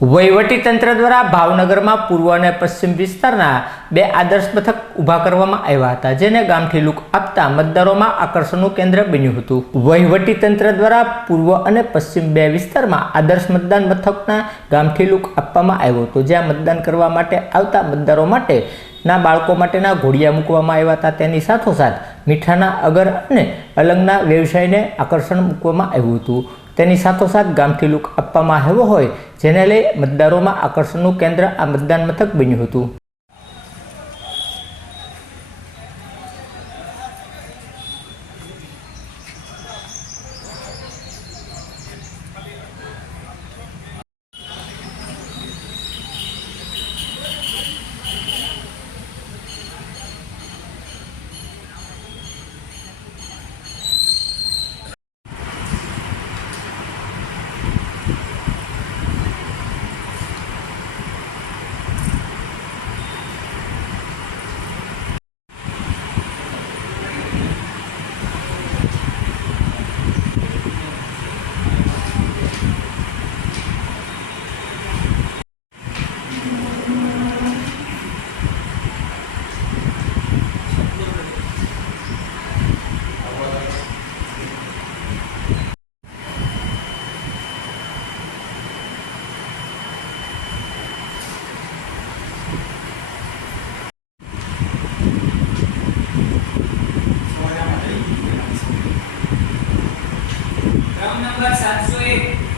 વહીવટી તંત્ર દ્વારા ભાવનગરમાં પૂર્વ અને પશ્ચિમ વિસ્તારના બે આદર્શ મથક ઊભા કરવામાં આવ્યા હતા, જેને ગામઠી લુક આપતા મતદારોમાં આકર્ષણનું કેન્દ્ર બન્યું હતું. વહીવટી તંત્ર દ્વારા પૂર્વ અને પશ્ચિમ બે વિસ્તારમાં આદર્શ મતદાન મથકના ગામઠી લુક આપવામાં આવ્યો હતો, જ્યાં મતદાન કરવા માટે આવતા મતદારો માટે ના બાળકો માટેના ઘોડિયા મૂકવામાં આવ્યા હતા. તેની સાથોસાથ મીઠાના અગર અને અલંગના વ્યવસાયને આકર્ષણ મૂકવામાં આવ્યું હતું. તેની સાથોસાથ ગામઠી લુક આપવામાં આવ્યો હોય જેને લઈ મતદારોમાં આકર્ષણનું કેન્દ્ર આ મતદાન મથક બન્યું હતું. નંબર સાતસો એક.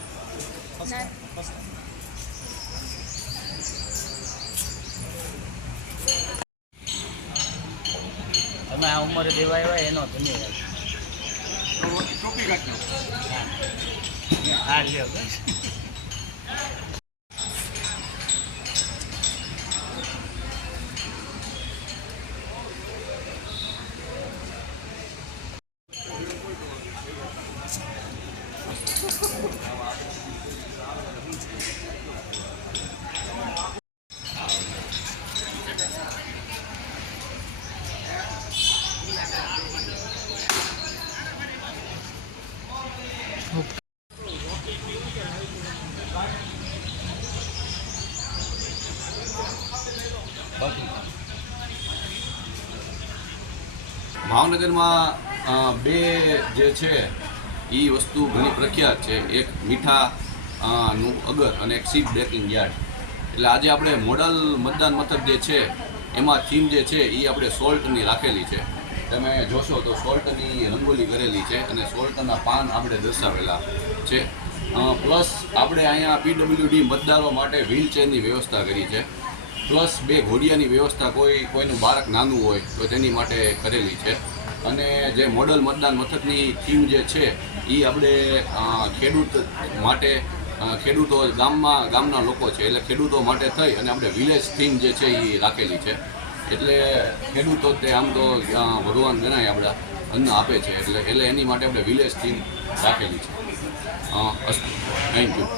તમે આ ઉંમરે દેવાય હોય એનો ધન્યવાદ ટોપી કાઢજો. હા. લ્યો. બસ ભાવનગરમાં બે જે છે એ વસ્તુ ઘણી પ્રખ્યાત છે. એક મીઠા નું અગર અને એક સીટ બ્રેકિંગ યાર્ડ. એટલે આજે આપણે મોડલ મતદાન મથક જે છે, એમાં થીમ જે છે એ આપણે સોલ્ટની રાખેલી છે. તમે જોશો તો સોલ્ટની રંગોલી કરેલી છે અને સોલ્ટના પાન આપણે દર્શાવેલા છે. પ્લસ આપણે અહીંયા પીડબ્લ્યુડી મતદારો માટે વ્હીલચેરની વ્યવસ્થા કરી છે. પ્લસ બે ઘોડિયાની વ્યવસ્થા કોઈ, કોઈનું બાળક નાનું હોય તો તેની માટે કરેલી છે. અને જે મોડલ મતદાન મથકની થીમ જે છે એ આપણે ખેડૂત માટે ખેડૂતો ગામમાં, ગામના લોકો છે, એટલે ખેડૂતો માટે થઈ અને આપણે વિલેજ થીમ જે છે એ રાખેલી છે. એટલે ખેડૂતો તે આમ તો ભગવાન ગણાય આપણા અન્ન આપે છે, એટલે એટલે એની માટે આપણે વિલેજ થીમ રાખેલી છે. અસ્તુ થેન્ક યુ